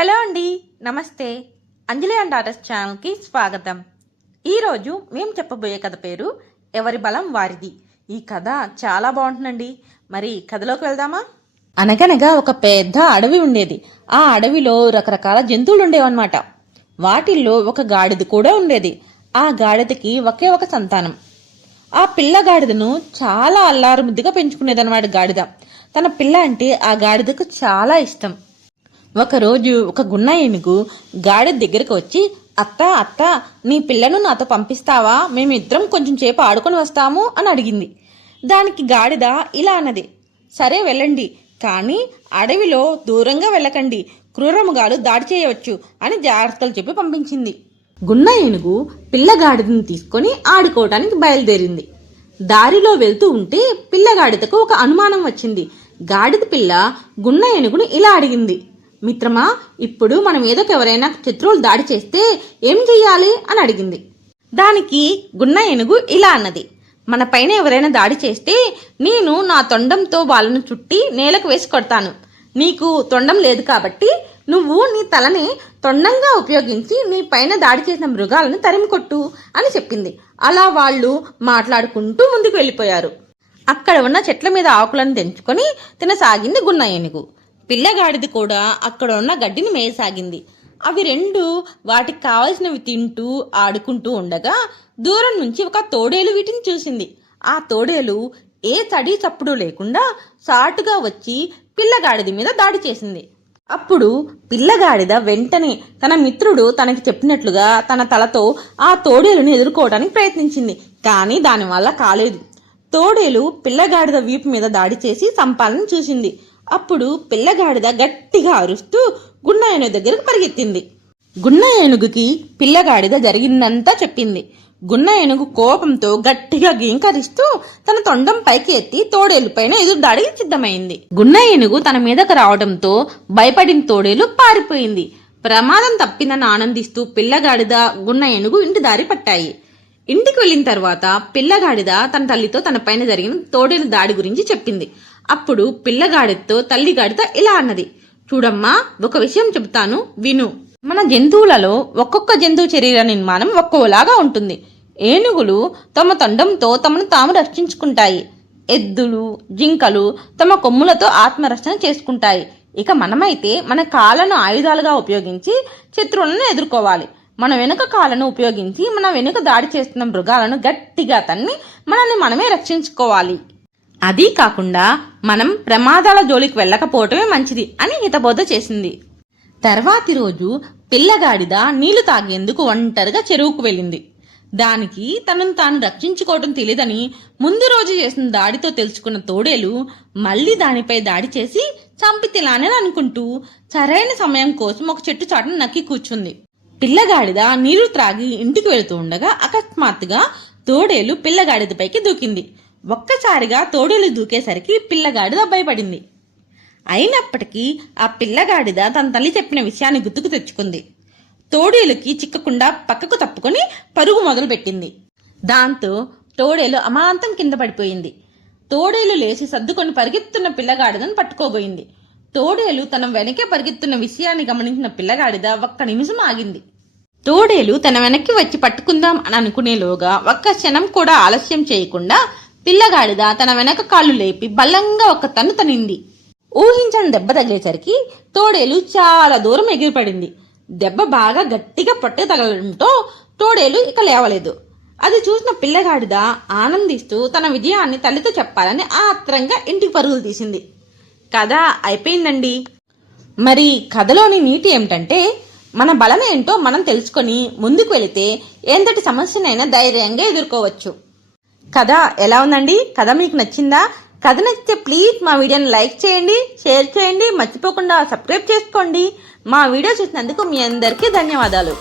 Hello అండి, నమస్తే. అంజలి and daughters ఛానల్కి స్వాగతం. ఈరోజు మేము చెప్పబోయే కథ పేరు ఎవరి బలం వారిది. ఈ కథ చాలా బాగుంటుందండి. మరి కథలోకి వెళ్దామా? అనగనగా ఒక పెద్ద అడవి ఉండేది. ఆ అడవిలో రకరకాల జంతువులు ఉండేవన్నమాట. వాటిల్లో ఒక గాడిద కూడా ఉండేది. ఆ గాడిదకి ఒకే ఒక సంతానం. ఆ పిల్ల గాడిదను చాలా అల్లారు ముద్దుగా పెంచుకునేదన్నమాట గాడిద. తన పిల్ల అంటే ఆ గాడిదకు చాలా ఇష్టం. ఒకరోజు ఒక గున్న ఏనుగు గాడిద దగ్గరకు వచ్చి, అత్త అత్త, నీ పిల్లను నాతో పంపిస్తావా? మేమిద్దరం కొంచెం సేపు ఆడుకొని వస్తాము అని అడిగింది. దానికి గాడిద ఇలా అన్నది, సరే వెళ్ళండి, కానీ అడవిలో దూరంగా వెళ్ళకండి, క్రూరముగాలు దాడి చేయవచ్చు అని జాగ్రత్తలు చెప్పి పంపించింది. గున్న ఏనుగు పిల్లగాడిదని తీసుకొని ఆడుకోవటానికి బయలుదేరింది. దారిలో వెళ్తూ ఉంటే పిల్లగాడిదకు ఒక అనుమానం వచ్చింది. గాడిద పిల్ల గున్న ఏనుగును ఇలా అడిగింది, మిత్రమా, ఇప్పుడు మన మీదకు ఎవరైనా శత్రువులు దాడి చేస్తే ఏం చెయ్యాలి అని అడిగింది. దానికి గున్న ఏనుగు ఇలా అన్నది, మన పైన ఎవరైనా దాడి చేస్తే నేను నా తొండంతో వాళ్ళను చుట్టి నేలకు వేసి కొడతాను. నీకు తొండం లేదు కాబట్టి నువ్వు నీ తలని తొండంగా ఉపయోగించి నీ పైన దాడి చేసిన మృగాలను తరిమికొట్టు అని చెప్పింది. అలా వాళ్ళు మాట్లాడుకుంటూ ముందుకు వెళ్ళిపోయారు. అక్కడ ఉన్న చెట్ల మీద ఆకులను తెంచుకొని తినసాగింది గున్న ఏనుగు. పిల్లగాడిది కూడా అక్కడ ఉన్న గడ్డిని మేయసాగింది. అవి రెండు వాటికి కావలసినవి తింటూ ఆడుకుంటూ ఉండగా దూరం నుంచి ఒక తోడేలు వీటిని చూసింది. ఆ తోడేలు ఏ తడి చప్పుడు లేకుండా సాటుగా వచ్చి పిల్లగాడిది మీద దాడి చేసింది. అప్పుడు పిల్లగాడిద వెంటనే తన మిత్రుడు తనకి చెప్పినట్లుగా తన తలతో ఆ తోడేలుని ఎదుర్కోవడానికి ప్రయత్నించింది. కానీ దానివల్ల కాలేదు. తోడేలు పిల్లగాడిద వీపు మీద దాడి చేసి చంపాలని చూసింది. అప్పుడు పిల్లగాడిద గట్టిగా అరుస్తూ గున్న ఏనుగు దగ్గరకు పరిగెత్తింది. గున్న ఏనుగుకి పిల్లగాడిద జరిగిందంతా చెప్పింది. గున్న ఏనుగు కోపంతో గట్టిగా గీంకరిస్తూ తన తొండం పైకి ఎత్తి తోడేలు పైన ఎదురు దాడికి సిద్ధమైంది. గున్న ఏనుగు తన మీదకు రావడంతో భయపడిన తోడేలు పారిపోయింది. ప్రమాదం తప్పిందని ఆనందిస్తూ పిల్లగాడిద గున్న ఏనుగు ఇంటి దారి పట్టాయి. ఇంటికి వెళ్లిన తర్వాత పిల్లగాడిద తన తల్లితో తన పైన జరిగిన తోడేలు దాడి గురించి చెప్పింది. అప్పుడు పిల్లగాడితో తల్లి గాడిద ఇలా అన్నది, చూడమ్మా, ఒక విషయం చెబుతాను, విను. మన జంతువులలో ఒక్కొక్క జంతువు శరీర నిర్మాణం ఒక్కోలాగా ఉంటుంది. ఏనుగులు తమ తొండంతో తమను తాము రక్షించుకుంటాయి. ఎద్దులు, జింకలు తమ కొమ్ములతో ఆత్మరక్షణ చేసుకుంటాయి. ఇక మనమైతే మన కాళ్ళను ఆయుధాలుగా ఉపయోగించి శత్రువులను ఎదుర్కోవాలి. మన వెనుక కాళ్ళను ఉపయోగించి మన వెనుక దాడి చేస్తున్న మృగాలను గట్టిగా తన్ని మనల్ని మనమే రక్షించుకోవాలి. అదీ కాకుండా మనం ప్రమాదాల జోలికి వెళ్ళకపోవటమే మంచిది అని హితబోధ చేసింది. తర్వాతి రోజు పిల్లగాడిద నీళ్లు తాగేందుకు ఒంటరిగా చెరువుకు వెళ్ళింది. దానికి తనను తాను రక్షించుకోవటం తెలియదని ముందు రోజు చేసిన దాడితో తెలుసుకున్న తోడేలు మళ్లీ దానిపై దాడి చేసి చంపి తినాలని అనుకుంటూ సరైన సమయం కోసం ఒక చెట్టు చాటును నక్కి కూర్చుంది. పిల్లగాడిద నీరు త్రాగి ఇంటికి వెళుతూ ఉండగా అకస్మాత్తుగా తోడేలు పిల్లగాడిదపైకి దూకింది. ఒక్కసారిగా తోడేలు దూకేసరికి పిల్లగాడిద భయపడింది. అయినప్పటికీ ఆ పిల్లగాడిద తన తల్లి చెప్పిన విషయాన్ని గుర్తుకు తెచ్చుకుంది. తోడేలుకి చిక్కకుండా పక్కకు తప్పుకొని పరుగు మొదలుపెట్టింది. దాంతో తోడేలు అమాంతం కింద పడిపోయింది. తోడేలు లేచి సర్దుకొని పరిగెత్తున్న పిల్లగాడిదను పట్టుకోబోయింది. తోడేలు తన వెనకే పరిగెత్తున్న విషయాన్ని గమనించిన పిల్లగాడిద ఒక్క నిమిషం ఆగింది. తోడేలు తన వెనక్కి వచ్చి పట్టుకుందాం అని అనుకునేలోగా ఒక్క క్షణం కూడా ఆలస్యం చేయకుండా పిల్లగాడిద తన వెనక కాళ్ళు లేపి బలంగా ఒక తన్ను తనింది. ఊహించని దెబ్బ తగిలేసరికి తోడేలు చాలా దూరం ఎగిరిపడింది. దెబ్బ బాగా గట్టిగా పట్టు తగలడంతో తోడేలు ఇక లేవలేదు. అది చూసిన పిల్లగాడిద ఆనందిస్తూ తన విజయాన్ని తల్లితో చెప్పాలని ఆత్రంగా ఇంటికి పరుగులు తీసింది. కథ అయిపోయిందండి. మరి కథలోని నీతి ఏమిటంటే, మన బలం ఏంటో మనం తెలుసుకొని ముందుకు వెళితే ఎంతటి సమస్యనైనా ధైర్యంగా ఎదుర్కోవచ్చు. కథ ఎలా ఉందండి? కథ మీకు నచ్చిందా? కథ నచ్చితే ప్లీజ్ మా వీడియోని లైక్ చేయండి, షేర్ చేయండి, మర్చిపోకుండా సబ్స్క్రైబ్ చేసుకోండి. మా వీడియో చూసినందుకు మీ అందరికీ ధన్యవాదాలు.